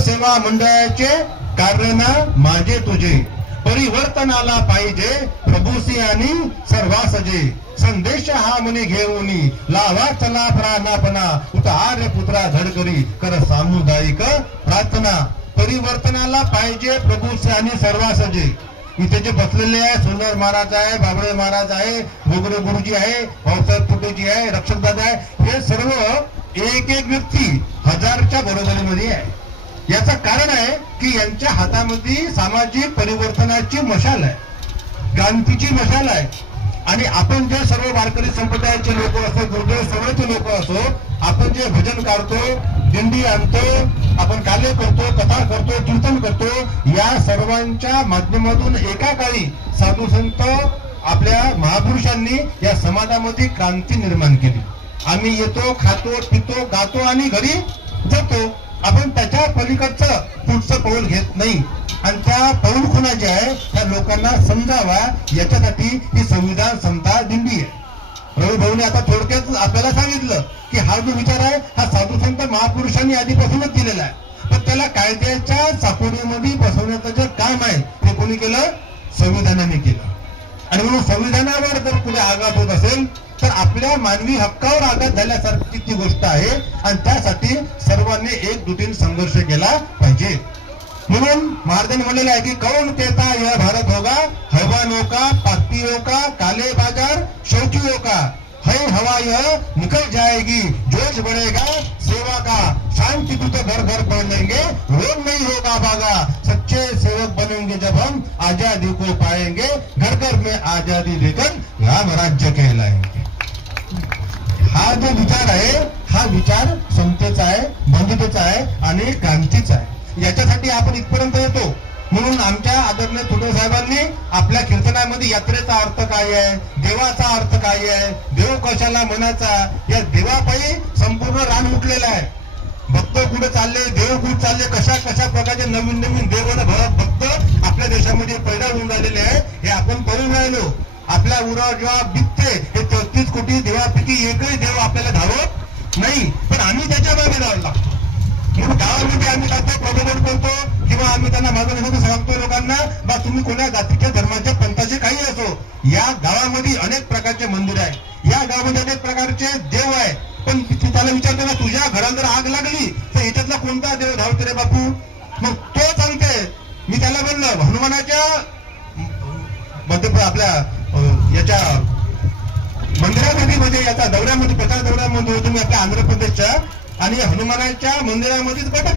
सेवा मंडळाचे कारण माझे तुझे, परिवर्तनाला पाहिजे प्रभूसी आणि सर्वासजे, संदेश हा मनी घेऊनी लावा चला प्राणापणा, उत आर्य पुत्रा धडकरी कर सामुदायिक प्रार्थना. परिवर्तनाला पाहिजे प्रभूसी आणि सर्वासजे. इथे जे बसलेले आहे, सुंदर महाराज आहे, बाबळे महाराज आहे, भोगरे गुरुजी आहे, भाऊसाहेब फुटेजी आहे, रक्षक दादा आहे, हे सर्व एक एक व्यक्ती हजारच्या बरोबरीमध्ये आहे. याचं कारण आहे की यांच्या हातामध्ये सामाजिक परिवर्तनाची मशाल आहे, क्रांतीची मशाल आहे. आणि आपण जे सर्व वारकरी संप्रदायाचे लोक असो, गुरुदेव सवयचे लोक असो, आपण जे भजन काढतो, दिंडी आणतो, आपण काले करतो, कथा करतो, कीर्तन करतो, या सर्वांच्या माध्यमातून एका काळी साधू संत आपल्या महापुरुषांनी या समाजामध्ये क्रांती निर्माण केली. आम्ही येतो, खातो, पितो, गातो आणि घरी जातो. आपण त्याच्या पलीकडचं पुढचं पाऊल घेत नाही. आणि त्या पाऊल खुणा जे आहे त्या लोकांना समजावा याच्यासाठी ही संविधान समता दिंडी आहे. रवी भाऊने आता थोडक्यात आपल्याला सांगितलं की हा जो विचार आहे हा साधू संत महापुरुषांनी आधीपासूनच दिलेला आहे, पण त्याला कायद्याच्या साकोडीमध्ये बसवण्याचं जे काम आहे ते कोणी केलं? संविधानाने केलं. आणि म्हणून संविधानावर जर पुढे आघात होत असेल तर आपल्या मानवी हक्कावर आघात झाल्यासारखी ती गोष्ट आहे. आणि त्यासाठी सर्वांनी एकजुटीने संघर्ष केला पाहिजे. म्हणून महाराजांनी म्हणलेलं आहे की कौन कहता यह भारत होगा, हैवानों का, पापियों का, काले बाजार शौकियों का, है हवा यह निकल जाएगी, जोश बढ़ेगा सेवा का, शांति तो घर घर बढ़ेंगे, रोग नहीं होगा भागा, सच्चे सेवक बनेंगे जब हम आजादी को पाएंगे, घर घर में आजादी देकर राम राज्य कहलाएंगे. हा जो विचार आहे हा विचार समतेचा आहे, बंधुतेचा आहे आणि क्रांतीचा आहे. याच्यासाठी आपण इथपर्यंत येतो. म्हणून आमच्या आदरणीय थोडे साहेबांनी आपल्या कीर्तनामध्ये यात्रेचा अर्थ काय आहे, देवाचा अर्थ काय आहे, देव कशाला म्हणायचा, या देवापायी संपूर्ण रान उठलेलं आहे. भक्त कुठे चालले, देव कुठे चालले, कशा कशा प्रकारचे नवीन नवीन देव भक्त आपल्या देशामध्ये पैदा होऊन राहिलेले आहे हे आपण पाहून राहिलो. आपल्या उरावर जेव्हा बिकते हे 33 कोटी देवापैकी एकही देव आपल्याला धावत नाही, पण आम्ही त्याच्या मागे धावायला लागतो. म्हणून गावामध्ये आम्ही जातो, प्रबोधन करतो किंवा आम्ही त्यांना मागणी सांगतो लोकांना, बा तुम्ही कोणत्या जातीच्या धर्माच्या पंथाचे काही असो, या गावामध्ये अनेक प्रकारचे मंदिर आहे, या गावामध्ये अनेक प्रकारचे देव आहे. पण त्याला विचारतो ना, तुझ्या घरात जर आग लागली तर याच्यातला कोणता देव धावतो रे बापू? मग तो सांगते. मी त्याला बोललो हनुमानाच्या आपल्या याच्या मंदिरामध्ये म्हणजे याचा दौऱ्यामध्ये प्रचार दौऱ्यामध्ये तुम्ही आपल्या आंध्र प्रदेशच्या आणि हनुमानाच्या मंदिरामध्येच बैठक